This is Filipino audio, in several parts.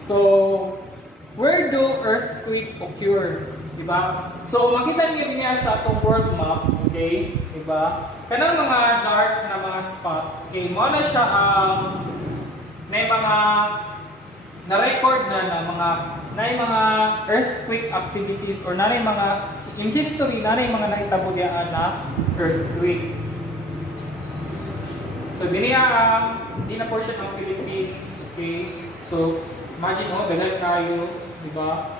So, where do earthquake occur? Diba? So, makita niyo niya sa atong world map, okay? Diba? Kanang mga dark na mga spot, okay? Mo na siya may mga na-record na mga earthquake activities or na mga in history na mga nahitabo diyan na earthquake. So, di na portion ng Philippines, okay? So, imagine dalag tayo, di ba?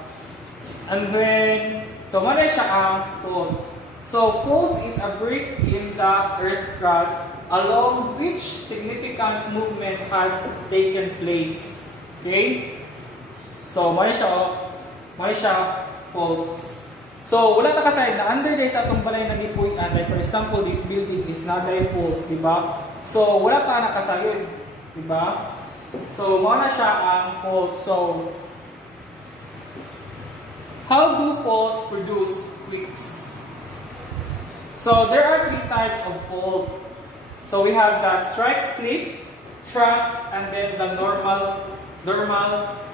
And then, so ano siya ang faults? So, faults is a break in the earth crust along which significant movement has taken place. Okay? So, ano siya faults. So, wala ta kasay na under this atong balay na gipuy-an, like for example, this building is not a fault, di ba? So, wala ta nakasayon, di ba? So, mo na siya ang fault. So, how do faults produce quakes? So, there are three types of fault. So, we have the strike slip, thrust, and then the normal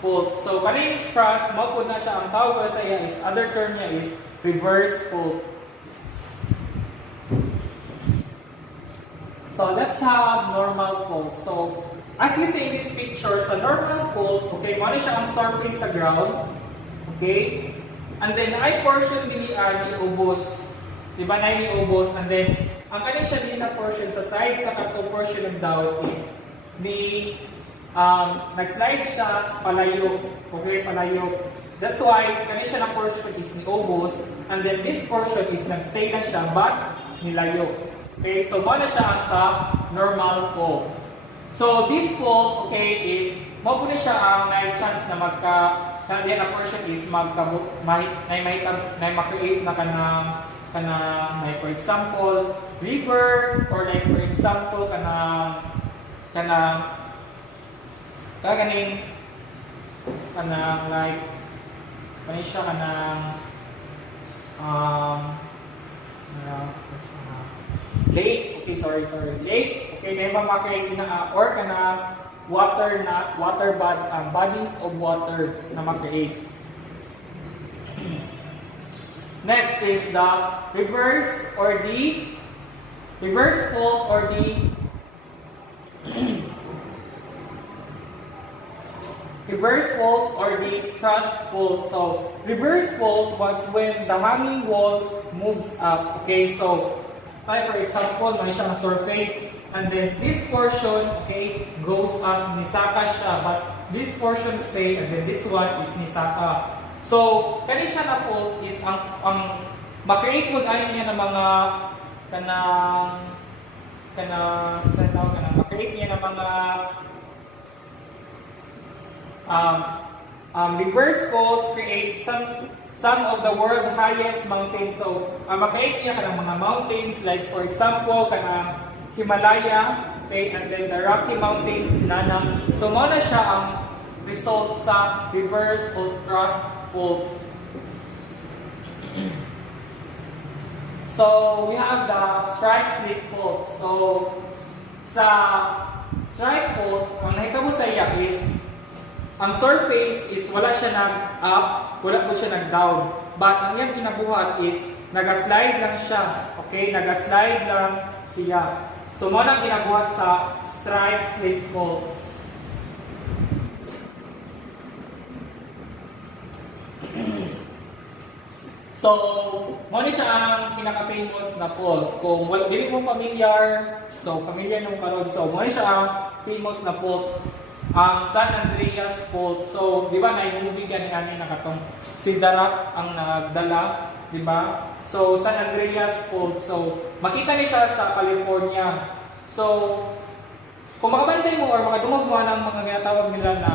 fault. So, kaning thrust, mapod na siya. Ang tawag sa iya is, other term niya is reverse fault. So, let's have normal fault. So, as you see in this picture, sa normal fault, okay, mo na siya ang surface sa ground. Okay? And then, ay portion dili niubos. Diba na niubos? And then, ang kanya siya din na portion sa side sa katong portion ng down is nag-slide siya palayo. Okay, palayo. That's why, kanya siya na portion is niubos. And then, this portion is nag-stay na siya but nilayo. Okay, so mo na siya sa normal fault. So, this fault, okay, is mo po na siya ang may chance na kaya na portion is ma-create na like for example river or like for example like siya lake, okay, sorry, lake, okay, may ma-create na or bodies of water na ma-create. Next is the reverse fault or the reverse fault or the thrust fault. So, reverse fault was when the hanging wall moves up. Okay, so like for example, may siyang surface and then this portion, okay, goes up, nisaka siya, but this portion stay and then this one is nisaka. So, kani siya na fault is ang ma-create mo niya ng mga ma-create niya ng mga reverse faults create some of the world highest mountains. So, ma-create niya ng mga mountains like for example, Himalaya, okay, and then the Rocky Mountains, Nana. So, mo na siya ang result sa reverse or thrust fault. So, we have the strike slip fault. So, sa strike fault, ang nakita mo sa iya is ang surface is wala siya nag-up, wala po siya nag-down. But ang iyang kinabuhat is nag-slide lang siya. Okay, nag-slide lang siya. So, mo nang kinabuhat sa strike slip faults. So, mo ni siya ang pinaka-famous na fault. Kung dili mo familiar, so familiar nung karon. So, mo ni siya ang famous na fault, ang San Andreas Fault. So, di ba na-movie gani nakatong si Darak ang nagdala, di ba? So, San Andreas Fault. So, makita ni siya sa California. So, kung makabantay mo or makadungog mo ng mga ginatawag nila na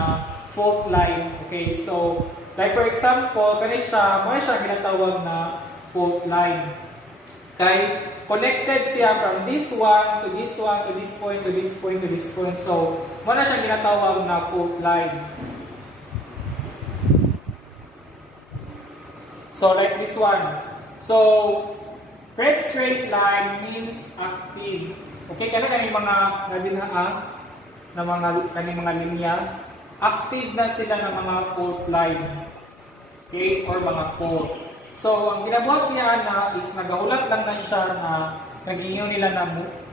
fault line, okay? So, like for example, mo siya ginatawag na fault line. Okay? Connected siya from this one to this one to this point to this point to this point. So, mo na siya ginatawag na fault line. So, like this one. So, red straight line means active. Okay, kaya kani mga nabinhaan na mga linya. active na sila ng mga fault line. Okay? Or mga fault. So, ang ginabuhat niya na is nagahulat lang na siya na nag-inyo nila na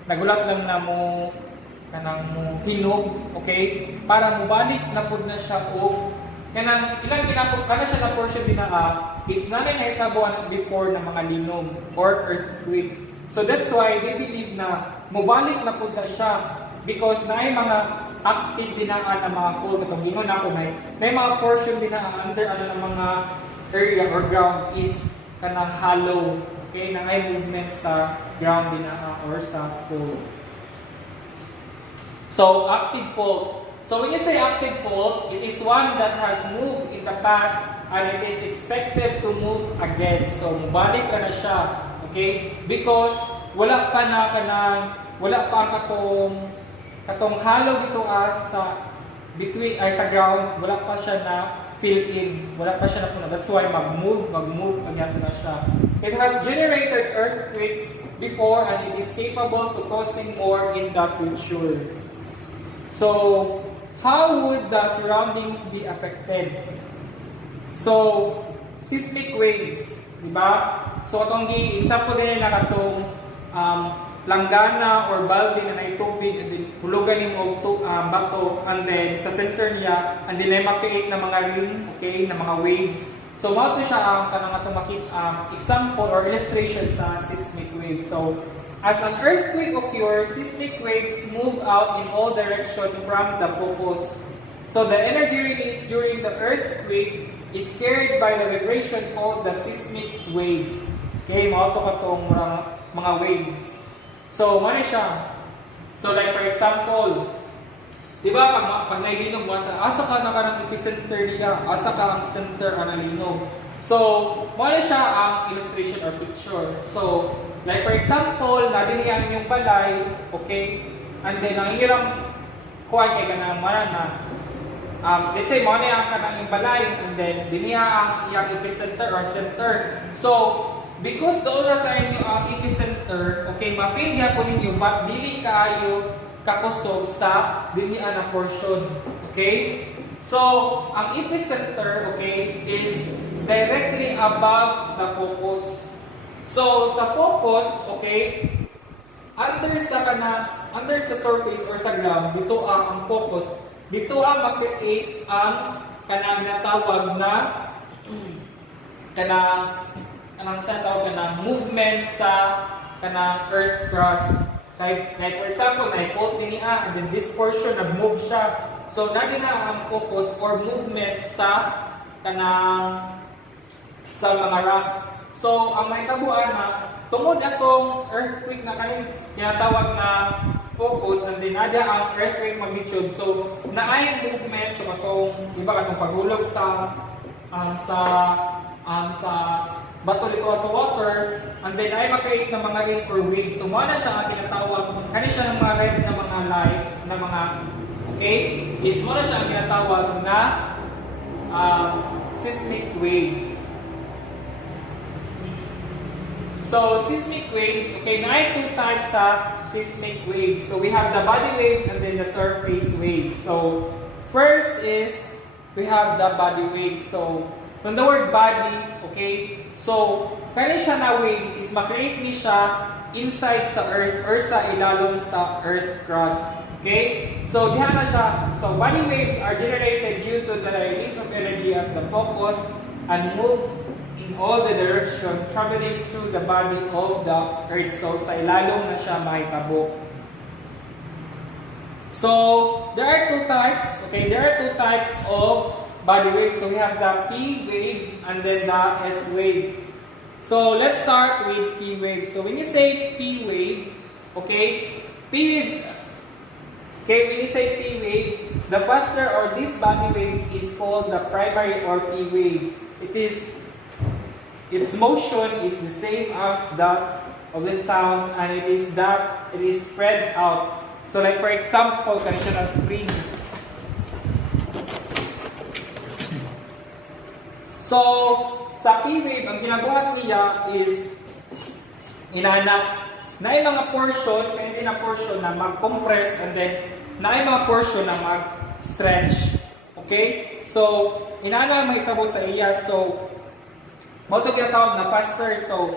nagulat lang na mo kanang mo hinog, okay? Para mubalik na pud na siya o kanang ilang ginako kana siya na portion dinaa is nanay na itabuan before ng mga linom or earthquake. So that's why they believe na mubalik na pud na siya because naay mga active dinaa na mga fault katong gingon ako na mga portion dinaa under ano ng mga area or ground is kanang hollow. Okay, na ay movement sa ground dinaa or sa fault. So, active fault. So, when you say active fault, it is one that has moved in the past and it is expected to move again. So, mubalik ka na siya. Okay? Because wala pa katong hollow dito sa between ay sa ground, wala pa siya na fill in. Wala pa siya na puno. That's why mag-move agad na siya. It has generated earthquakes before and it is capable to causing more in the future. So, how would the surroundings be affected? So, seismic waves, di ba? So, itong example din na katong langgana or balde na naitubig and then hulugan mo bato and then sa center niya and then ay ma-create na mga ring, okay, na mga waves. So, mao to siya ang kanang atong example or illustration sa seismic waves. So, as an earthquake occurs, seismic waves move out in all directions from the focus. So, the energy released during the earthquake is carried by the vibration called the seismic waves. Okay, mao to katong mga waves. So, ano siya? So, like for example, di ba, pag nailinog mo sa asa ka na kanang epicenter niya, asa ka ang center ang nalinog. So, wala siya ang illustration or picture. So, like for example, nadinihan yung balay, okay? And then, ang hirang kuha kay kanang marana. Let's say, mo na ang kanang yung balay, and then, diniha ang iyang epicenter or center. So, because doon na sa inyo ang epicenter, okay, ma-feel niya po ninyo, but dili kaayo kakusog sa dinihan na portion. Okay? So, ang epicenter, okay, is directly above the focus. So, sa focus, okay, under sa surface or sa ground, dito ang focus, dito ang ma-create ang kanang natawag na movement sa kanang earth crust. Like for example, na-fault niya and then this portion nag-move siya. So, naging na ang focus or movement sa mga rocks. So, ang may tabuan na tungod atong earthquake na kayo tinatawag na focus and then ada ang earthquake magnitude. So, naay movement sa katong paghulog sa bato dito sa water, and then ay ma-create ng mga ring or waves. So, muna siya ang tinatawag, kani siya ng mga red na mga light, na mga, okay, is muna siya ang tinatawag na seismic waves. So, seismic waves, okay, na two types sa seismic waves. So, we have the body waves and then the surface waves. So, first is, we have the body waves. So, from the word body, okay, so, kaya siya na waves is ma-create ni siya inside sa earth or sa ilalong sa earth crust. Okay? So, diyan na siya. So, body waves are generated due to the release of energy at the focus and move in all the direction traveling through the body of the earth. So, sa ilalong na siya mahitabo. So, there are two types. Okay, there are two types of body wave. So, we have the P wave and then the S wave. So, let's start with P wave. So, when you say P wave, okay, P waves, okay, when you say P wave, the faster or this body waves is called the primary or P wave. Its motion is the same as that of the sound and it is spread out. So, like for example, kanina na spring. So, sa P-wave, ang ginabuhat niya is inahanap na ay mga portion, hindi na portion na mag-compress and then na ay mga portion na mag-stretch. Okay? So, inana mahitabo sa iya. So, mo to tinatawag na faster. So,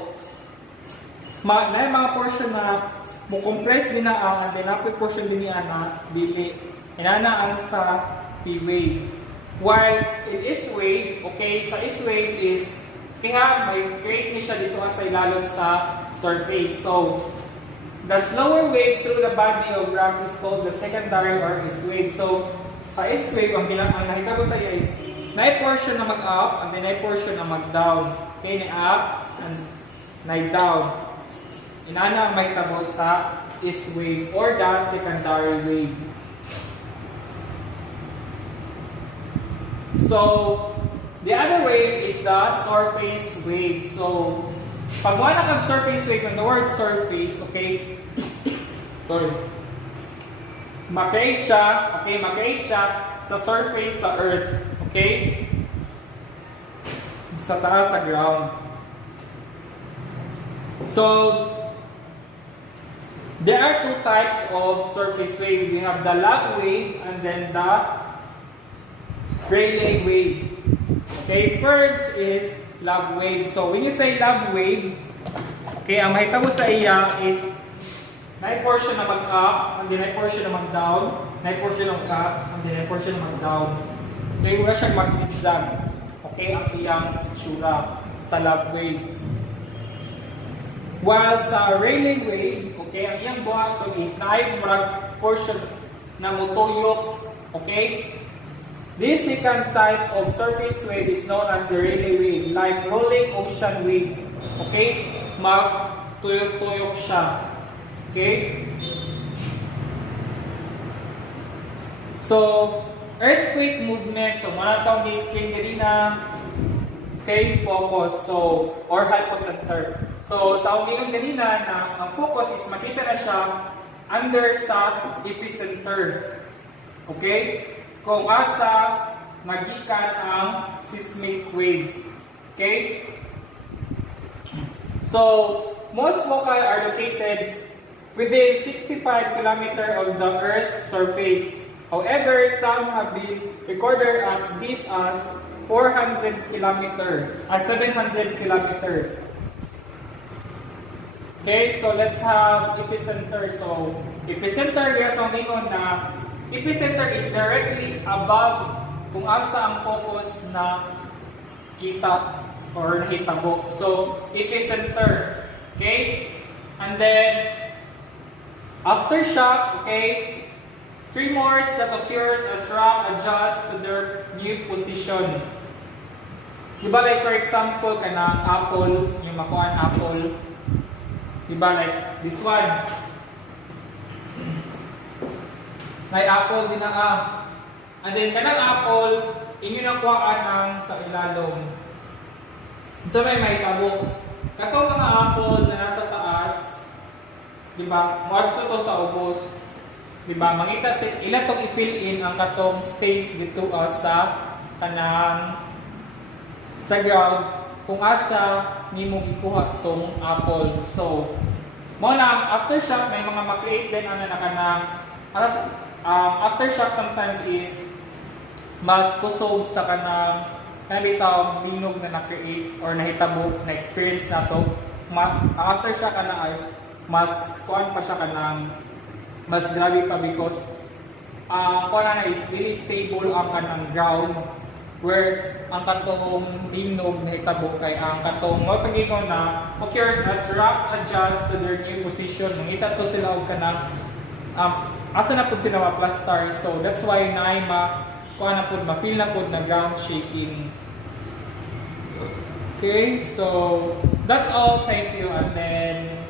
na yung mga portion na mo compress din na and then apoy portion din niya na dili. Inana ang sa P-wave. While it is wave, okay, sa is wave is kaya may create niya siya dito sa ilalong sa surface. So, the slower wave through the body of rocks is called the secondary or is wave. So, sa is wave, ang nakita ko sa iya is na portion na mag-up and then na portion na mag-down. Okay, na-up and na-down. Inana ang mahitabo sa is wave or the secondary wave. So, the other wave is the surface wave. So, pag wala kang surface wave, and the word surface, okay, sorry, makreate siya sa surface sa earth, okay, sa taas sa ground. So, there are two types of surface wave. We have the log wave and then the Rayleigh wave. Okay, first is log wave. So when you say log wave, okay, ang mahitabo sa iya is na portion na mag-up, and then na portion na mag-down, na portion na mag-up, and then na portion na mag-down. Okay, wala siyang mag-zigzag. Okay, ang iyang itsura sa log wave. While sa Rayleigh wave, okay, ang iyang buhaton is na ay portion na mutuyok. Okay? This second type of surface wave is known as the Rayleigh wave, like rolling ocean waves. Okay? Magtuyok-tuyok siya. Okay? So, earthquake movement, so muna itong i-explain din na okay, focus, so, or hypocenter. So, sa akong din na ang focus is makita na siya under sa epicenter. Okay? Kung asa nagikan ang seismic waves. Okay? So, most foci are located within 65 km of the Earth's surface. However, some have been recorded at deep as 400 km, 700 km. Okay, so let's have epicenter. So, epicenter, yes, ang gingon na epicenter is directly above kung asa ang focus na kita or nahitabo. So, epicenter. Okay? And then, aftershock, okay? Tremors that occurs as rock adjusts to their new position. Diba like for example, kanang apple, yung makuhaan apple. Diba like this one. May apple din na and then kanang apple, inyo nakuhaan ang sa ilalong. So may tabo. Katong mga apple na nasa taas, di ba? Muadto to sa ubos. Di ba? Mangita sa ila tong i-fill in ang katong space dito sa kanang sa ground kung asa nimo gikuha tong apple. So, mo na aftershock may mga ma-create din ana na kanang aftershock sometimes is mas kusog sa kanang nabitaw linog na na-create or nahitabo na experience na to. Aftershock ana is mas kuan pa siya kanang mas grabe pa because kuan na is really stable ang kanang ground where ang katong linog na hitabo kay ang katong mo pagingon na occurs as rocks adjust to their new position. Mangita to sila og kanang asa na pud sila ma-plaster, so that's why naay kuha na pud ma-feel na pud na ground shaking. Okay, so that's all. Thank you, and then